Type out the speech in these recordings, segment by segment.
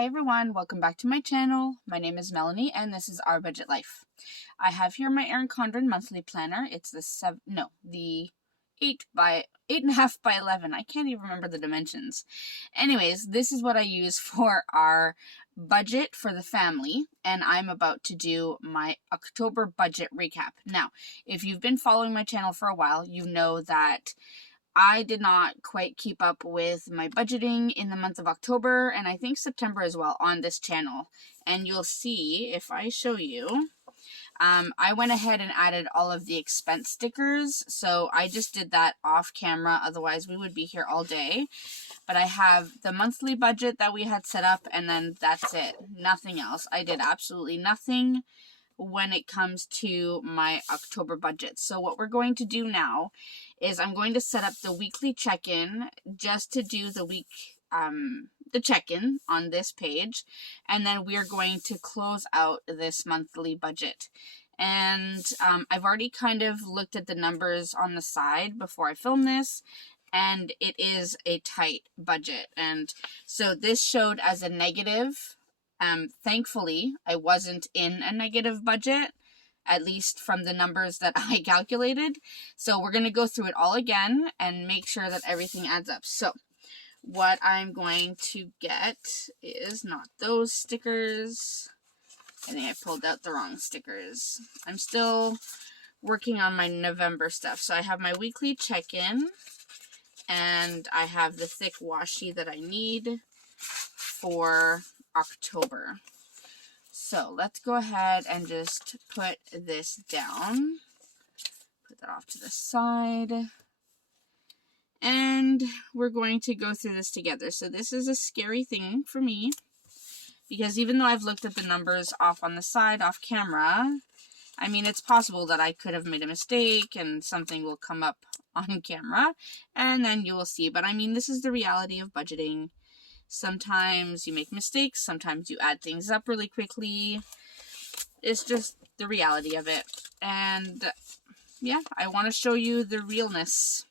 Hi everyone, welcome back to my channel. My name is Melanie and this is Our Budget Life. I have here my Erin Condren monthly planner. It's the 8.5 by 11. I can't even remember the dimensions. Anyways, this is what I use for our budget for the family, and I'm about to do my October budget recap. Now, if you've been following my channel for a while, you know that I did not quite keep up with my budgeting in the month of October, and I think September as well, on this channel. And you'll see, if I show you, I went ahead and added all of the expense stickers. So I just did that off camera, otherwise we would be here all day. But I have the monthly budget that we had set up, and then that's it. Nothing else. I did absolutely nothing when it comes to my October budget. So what we're going to do now is I'm going to set up the weekly check-in just to do the the check-in on this page, and then we're going to close out this monthly budget. And I've already kind of looked at the numbers on the side before I film this, and it is a tight budget. And so this showed as a negative. Thankfully, I wasn't in a negative budget, at least from the numbers that I calculated. So we're going to go through it all again and make sure that everything adds up. So what I'm going to get is not those stickers. I think I pulled out the wrong stickers. I'm still working on my November stuff. So I have my weekly check-in, and I have the thick washi that I need for October. So let's go ahead and just put this down. Put that off to the side. And we're going to go through this together. So this is a scary thing for me, because even though I've looked at the numbers off on the side, off camera, I mean, it's possible that I could have made a mistake and something will come up on camera, and then you will see. But I mean, this is the reality of budgeting. Sometimes you make mistakes, sometimes you add things up really quickly. It's just the reality of it. And yeah, I want to show you the realness,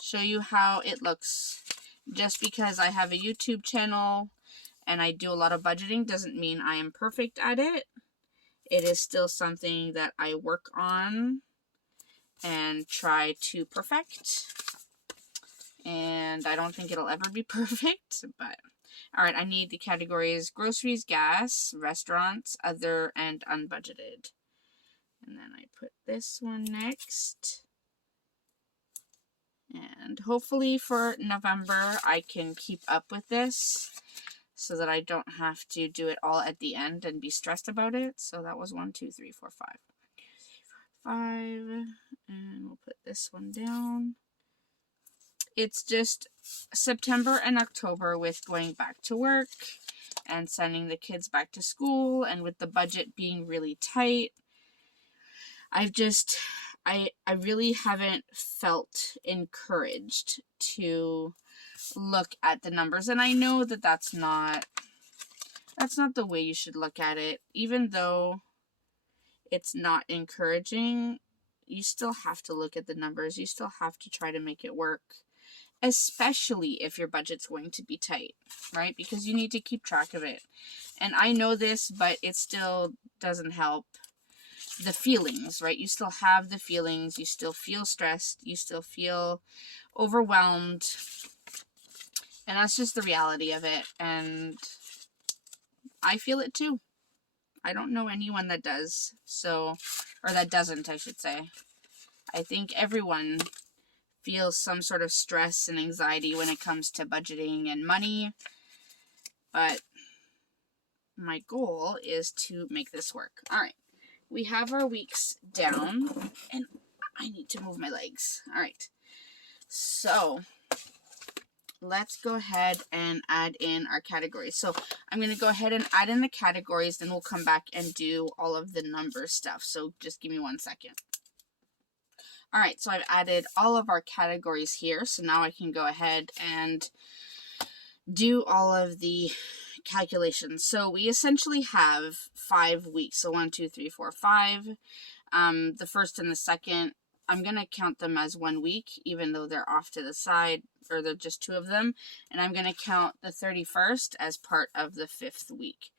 show you how it looks. Just because I have a YouTube channel and I do a lot of budgeting doesn't mean I am perfect at it. It is still something that I work on and try to perfect. And I don't think it'll ever be perfect, but alright, I need the categories groceries, gas, restaurants, other, and unbudgeted. And then I put this one next. And hopefully for November I can keep up with this so that I don't have to do it all at the end and be stressed about it. So that was 1, 2, 3, 4, 5. 5. And we'll put this one down. It's just September and October with going back to work and sending the kids back to school, and with the budget being really tight, I really haven't felt encouraged to look at the numbers. And I know that that's not the way you should look at it. Even though it's not encouraging, you still have to look at the numbers. You still have to try to make it work, especially if your budget's going to be tight, right? Because you need to keep track of it. And I know this, but it still doesn't help the feelings, right? You still have the feelings. You still feel stressed. You still feel overwhelmed. And that's just the reality of it. And I feel it too. I don't know anyone that does. So, or that doesn't, I should say. I think everyone feels some sort of stress and anxiety when it comes to budgeting and money. But my goal is to make this work. Alright, we have our weeks down, and I need to move my legs. Alright, so let's go ahead and add in our categories. So I'm going to go ahead and add in the categories, then we'll come back and do all of the number stuff. So just give me 1 second. Alright, so I've added all of our categories here, so now I can go ahead and do all of the calculations. So we essentially have 5 weeks, so 1, 2, 3, 4, 5. The first and the second I'm going to count them as 1 week, even though they're off to the side, or they're just 2 of them. And I'm going to count the 31st as part of the 5th week.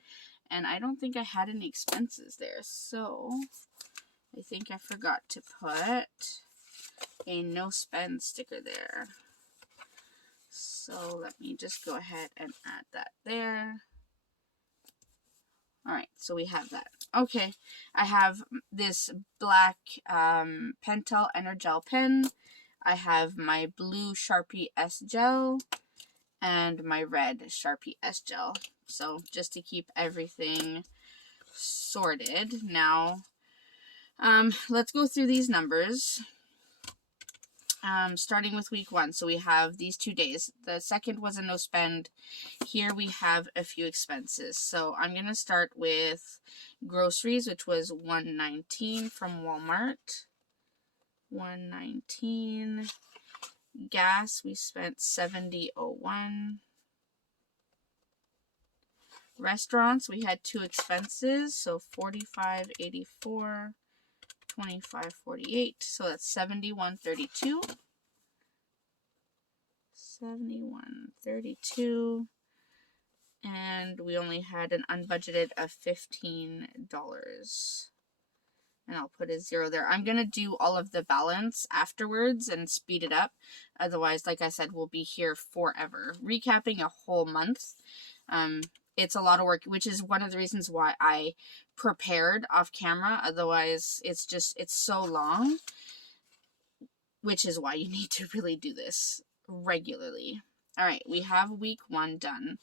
And I don't think I had any expenses there, so I think I forgot to put a no spend sticker there. So let me just go ahead and add that there. Alright, so we have that. Okay, I have this black Pentel Energel pen. I have my blue Sharpie S Gel and my red Sharpie S Gel. So just to keep everything sorted. Now, let's go through these numbers. Starting with week 1. So we have these 2 days. The second was a no spend. Here we have a few expenses. So I'm going to start with groceries, which was $119 from Walmart. $119. Gas, we spent $70.01. Restaurants, we had 2 expenses, so $45.84. $25.48, so that's $71.32. $71.32, and we only had an unbudgeted of $15. And I'll put a 0 there. I'm gonna do all of the balance afterwards and speed it up. Otherwise, like I said, we'll be here forever. Recapping a whole month. It's a lot of work, which is one of the reasons why I prepared off camera. Otherwise, it's so long, which is why you need to really do this regularly. All right, we have week 1 done,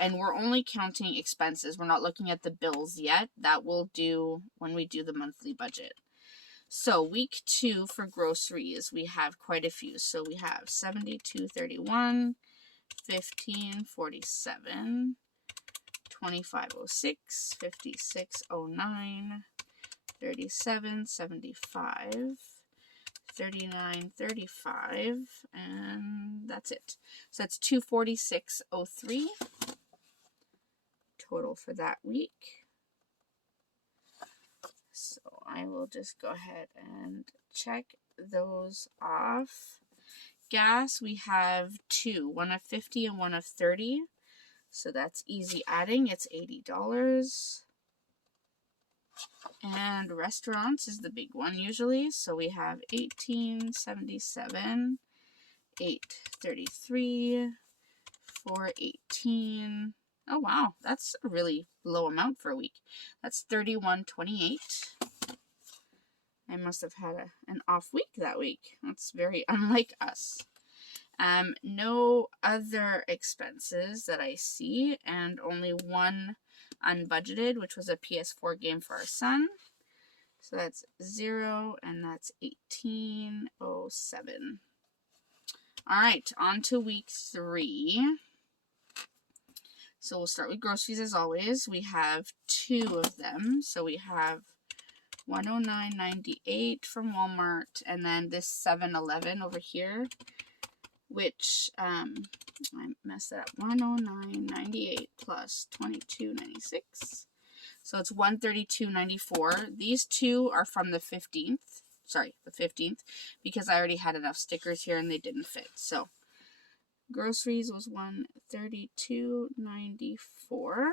and we're only counting expenses. We're not looking at the bills yet. That we'll do when we do the monthly budget. So week 2 for groceries, we have quite a few. So we have $72.31, $15.47, $25.06, $56.09, $37.75, $39.35, and that's it. So that's $246.03 total for that week. So I will just go ahead and check those off. Gas, we have 2, one of 50 and one of 30. So that's easy adding. It's $80. And restaurants is the big one usually. So we have $18.77, $8.33, $4.18. Oh wow, that's a really low amount for a week. That's $31.28. I must have had an off week that week. That's very unlike us. No other expenses that I see, and only one unbudgeted, which was a PS4 game for our son. So that's 0, and that's $18.07. All right, on to week 3. So we'll start with groceries as always. We have 2 of them. So we have $109.98 from Walmart, and then this 7-Eleven over here, which I messed that up. $109.98 plus $22.96. So it's $132.94. These 2 are from the 15th. Sorry, the 15th, because I already had enough stickers here and they didn't fit. So groceries was $132.94.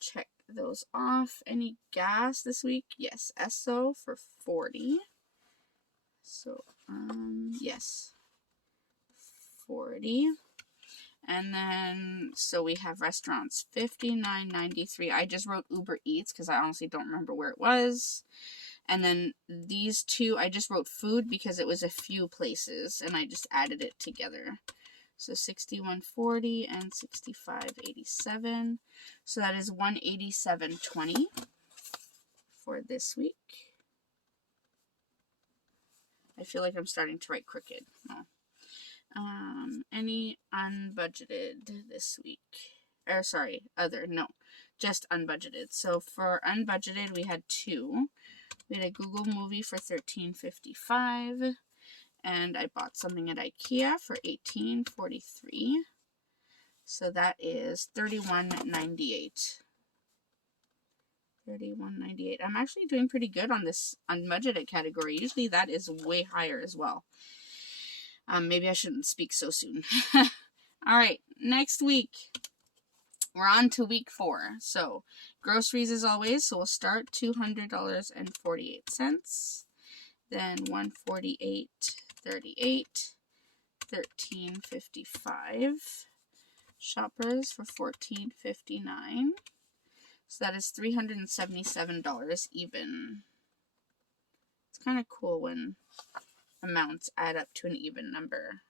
Check those off. Any gas this week? Yes, Esso for $40. So yes, $40. And then so we have restaurants, $59.93. I just wrote Uber Eats because I honestly don't remember where it was. And then these 2, I just wrote food because it was a few places and I just added it together. So $61.40 and $65.87. So that is $187.20 for this week. I feel like I'm starting to write crooked. No. Any unbudgeted this week? Or sorry, other. No, just unbudgeted. So for unbudgeted, we had 2. We had a Google movie for $13.55. And I bought something at IKEA for $18.43. So that is $31.98. $31.98. I'm actually doing pretty good on this unbudgeted category. Usually that is way higher as well. Maybe I shouldn't speak so soon. All right, next week. We're on to week 4. So groceries as always. So we'll start $200.48. Then $148.38. $13.55. Shoppers for $14.59. So that is $377 even. It's kind of cool when amounts add up to an even number.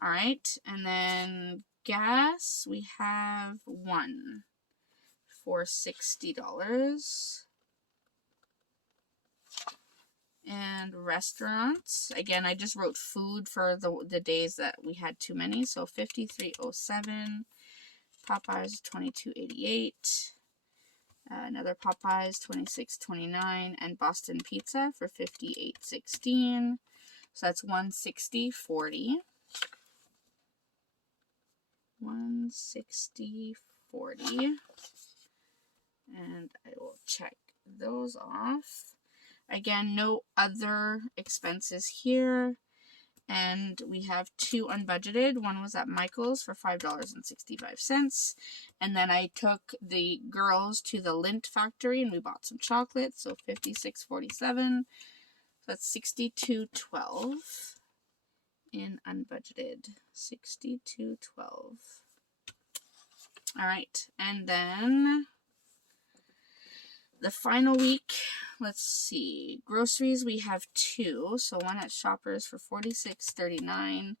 All right, and then gas, we have one for $60. And restaurants, again, I just wrote food for the days that we had too many. So $53.07. Popeyes $22.88. Another Popeyes $26.29. And Boston Pizza for $58.16. So that's $160.40. $160.40. And I will check those off. Again, no other expenses here. And we have 2 unbudgeted. One was at Michael's for $5.65. And then I took the girls to the Lindt factory and we bought some chocolate. So $56.47. So that's $62.12 in unbudgeted. $62.12. All right. And then the final week, let's see, groceries, we have 2. So one at Shoppers for $46.39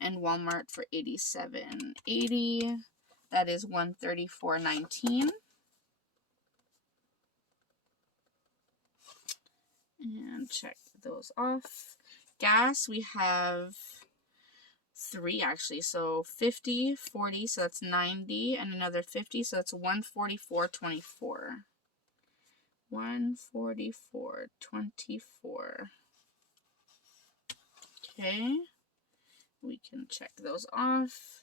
and Walmart for $87.80. That is $134.19. And check those off. Gas, we have 3 actually. So 50, 40, so that's 90, and another 50, so that's $144.24. $144.24. Okay, we can check those off.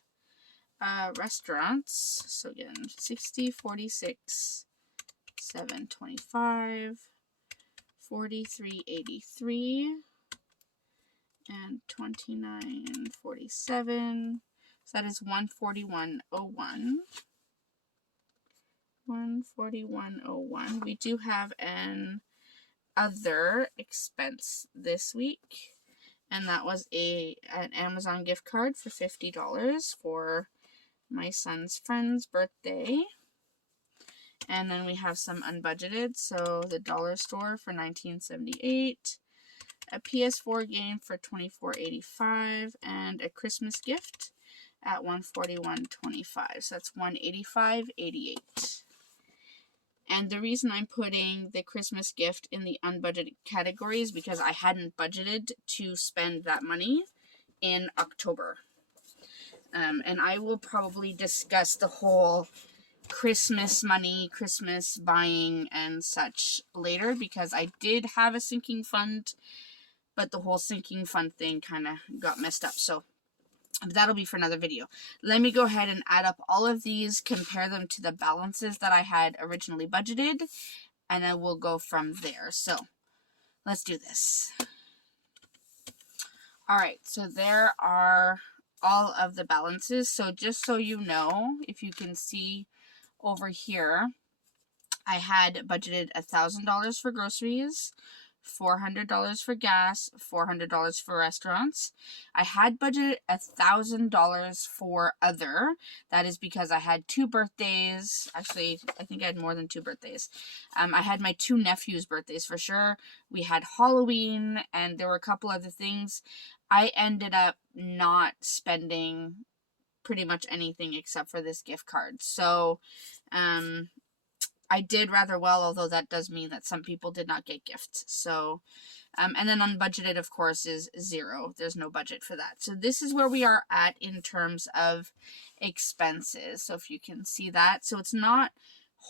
Restaurants, so again, 60, 46, $7.25, 43.83, and 29.47. So that is $141.01. $141.01. We do have an other expense this week, and that was an Amazon gift card for $50 for my son's friend's birthday. And then we have some unbudgeted, so the dollar store for $19.78, a PS4 game for $24.85, and a Christmas gift at $141.25. So that's $185.88. And the reason I'm putting the Christmas gift in the unbudgeted category is because I hadn't budgeted to spend that money in October. And I will probably discuss the whole Christmas money, Christmas buying, and such later, because I did have a sinking fund, but the whole sinking fund thing kind of got messed up. So that'll be for another video. Let me go ahead and add up all of these, compare them to the balances that I had originally budgeted, and I will go from there. So let's do this. All right, so there are all of the balances. So just so you know, if you can see over here, I had budgeted $1,000 for groceries, $400 for gas, $400 for restaurants. I had budgeted $1,000 for other. That is because I had 2 birthdays. Actually, I think I had more than 2 birthdays. I had my 2 nephews' birthdays for sure. We had Halloween, and there were a couple other things. I ended up not spending pretty much anything except for this gift card. So, I did rather well, although that does mean that some people did not get gifts. So, and then unbudgeted, of course, is 0. There's no budget for that. So this is where we are at in terms of expenses. So if you can see that. So it's not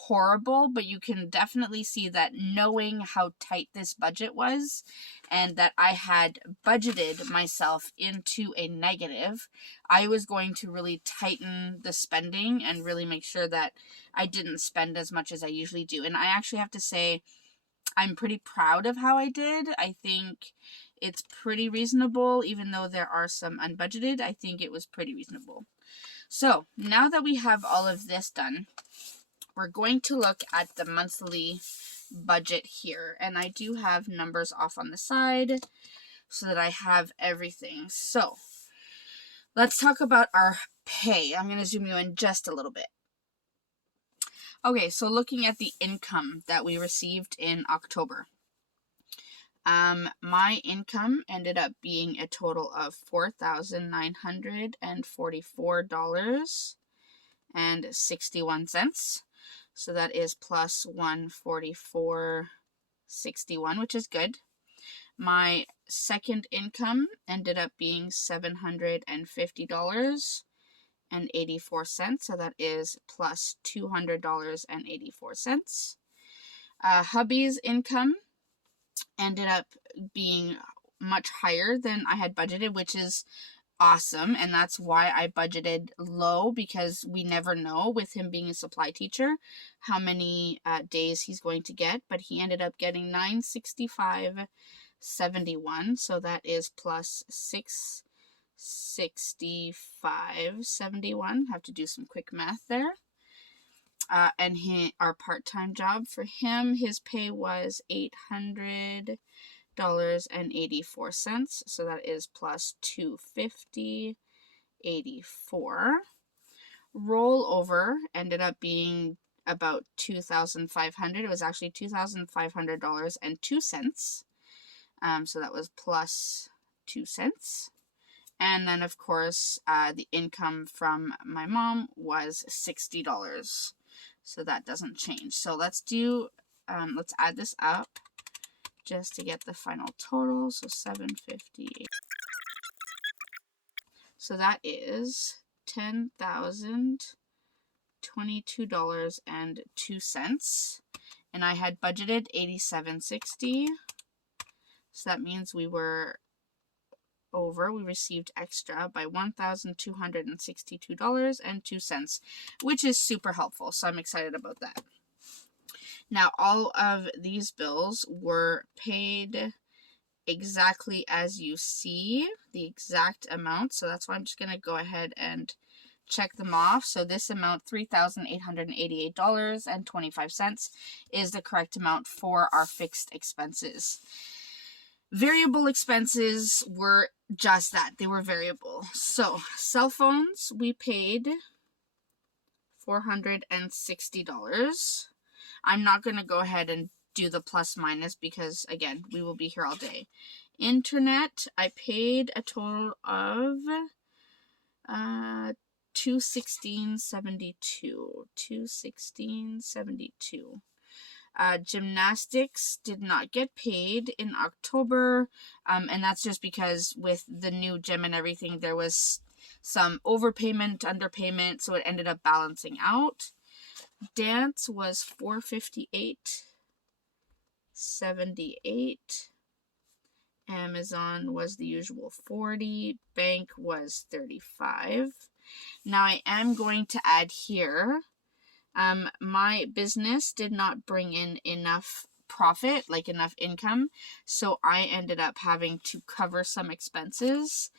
horrible, but you can definitely see that knowing how tight this budget was and that I had budgeted myself into a negative, I was going to really tighten the spending and really make sure that I didn't spend as much as I usually do. And I actually have to say, I'm pretty proud of how I did. I think it's pretty reasonable, even though there are some unbudgeted. I think it was pretty reasonable. So now that we have all of this done, we're going to look at the monthly budget here. And I do have numbers off on the side so that I have everything. So let's talk about our pay. I'm going to zoom you in just a little bit. Okay, so looking at the income that we received in October. My income ended up being a total of $4,944.61. So that is plus $144.61, which is good. My second income ended up being $750.84. So that is plus $200.84. Hubby's income ended up being much higher than I had budgeted, which is awesome, and that's why I budgeted low, because we never know with him being a supply teacher how many days he's going to get, but he ended up getting $965.71, so that is plus $665.71. Have to do some quick math there. And our part-time job for him, his pay was $800.84, so that is plus $250.84. Rollover ended up being about $2,500. It was actually $2,500.02. So that was plus 2 cents. And then, of course, the income from my mom was $60. So that doesn't change. So let's add this up just to get the final total. So $750. So that is $10,022.02. And I had budgeted $87.60. So that means we were over. We received extra by $1,262.02, which is super helpful. So I'm excited about that. Now, all of these bills were paid exactly as you see, the exact amount. So that's why I'm just going to go ahead and check them off. So this amount, $3,888.25, is the correct amount for our fixed expenses. Variable expenses were just that. They were variable. So cell phones, we paid $460. I'm not going to go ahead and do the plus minus because, again, we will be here all day. Internet, I paid a total of $216.72. $216.72. Gymnastics did not get paid in October, and that's just because with the new gym and everything, there was some overpayment, underpayment, so it ended up balancing out. Dance was $458.78. Amazon was the usual $40. Bank was $35. Now I am going to add here, my business did not bring in enough profit, like enough income, so I ended up having to cover some expenses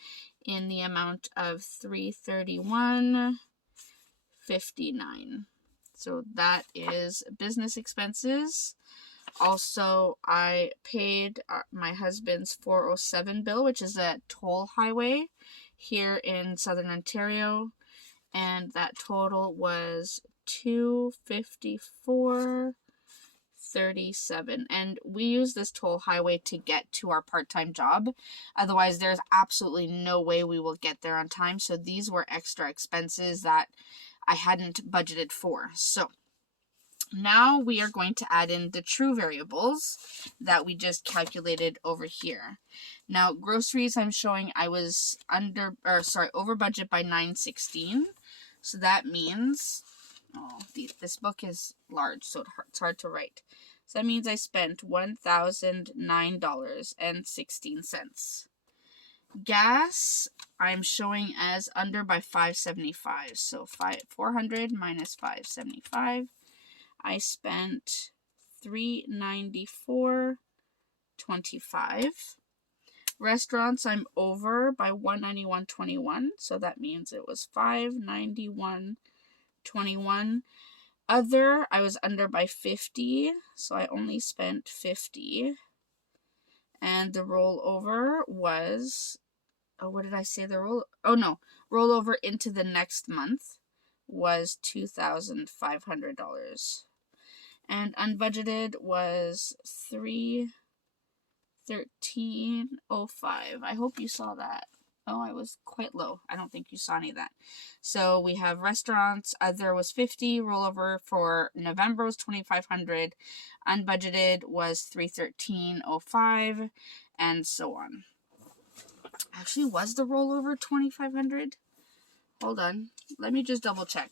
in the amount of $331.59. So that is business expenses. Also, I paid my husband's 407 bill, which is a toll highway here in Southern Ontario, and that total was $254.37. And we use this toll highway to get to our part-time job. Otherwise, there's absolutely no way we will get there on time. So these were extra expenses that I hadn't budgeted for. So now we are going to add in the true variables that we just calculated over here. Now, groceries, I'm showing I was over budget by $916. So that means Oh, this book is large, so it's hard to write. So that means I spent $1,009.16. Gas, I'm showing as under by $5.75. So 400 minus $5.75. I spent $394.25. Restaurants, I'm over by $191.21. So that means it was $591.21. Other, I was under by 50, so I only spent 50. And the rollover was, what did I say rollover into the next month was $2,500. And unbudgeted was $313.05. I hope you saw that. Oh, I was quite low. I don't think you saw any of that. So we have restaurants. Other was 50. Rollover for November was $2,500. Unbudgeted was $313.05, and so on. Actually, was the rollover $2,500? Hold on. Let me just double check.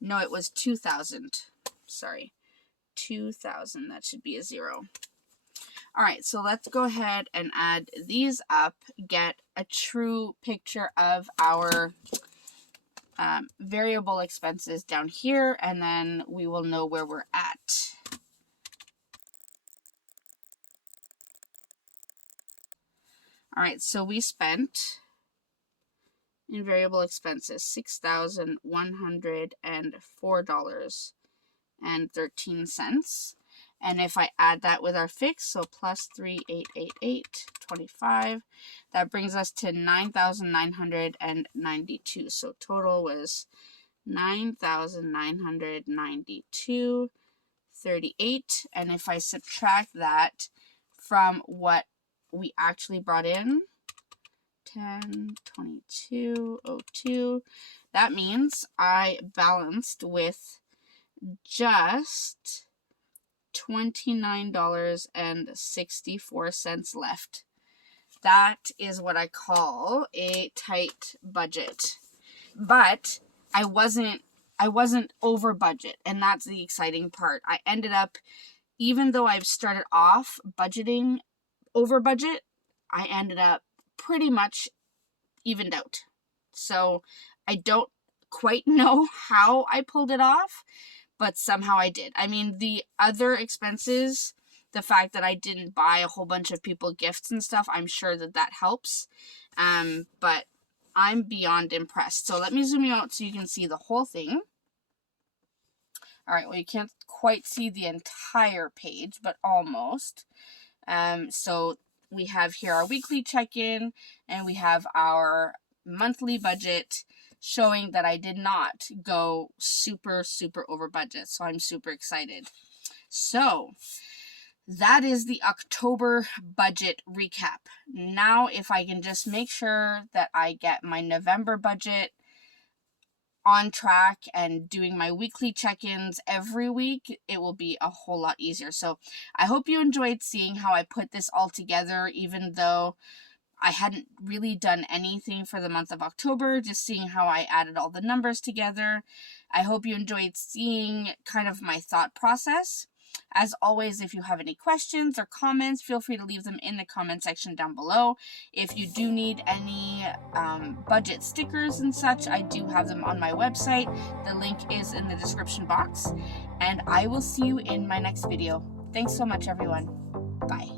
No, it was $2,000. Sorry. $2,000. That should be a 0. Alright, so let's go ahead and add these up, get a true picture of our variable expenses down here, and then we will know where we're at. Alright, so we spent in variable expenses $6,104.13. And if I add that with our fix, so plus 3,888.25, that brings us to $9,992. So total was $9,992.38. And if I subtract that from what we actually brought in, 1022.02, that means I balanced with just $29.64 left. That is what I call a tight budget. But I wasn't over budget, and that's the exciting part. I ended up, even though I've started off budgeting over budget, I ended up pretty much evened out. So I don't quite know how I pulled it off, but somehow I did. I mean, the other expenses, the fact that I didn't buy a whole bunch of people gifts and stuff, I'm sure that helps. But I'm beyond impressed. So let me zoom you out so you can see the whole thing. All right, well, you can't quite see the entire page, but almost. So we have here our weekly check-in, and we have our monthly budget, showing that I did not go super over budget. So I'm super excited. So that is the October budget recap. Now, if I can just make sure that I get my November budget on track and doing my weekly check-ins every week, it will be a whole lot easier. So I hope you enjoyed seeing how I put this all together, even though I hadn't really done anything for the month of October, just seeing how I added all the numbers together. I hope you enjoyed seeing kind of my thought process. As always, if you have any questions or comments, feel free to leave them in the comment section down below. If you do need any budget stickers and such, I do have them on my website. The link is in the description box. And I will see you in my next video. Thanks so much, everyone. Bye.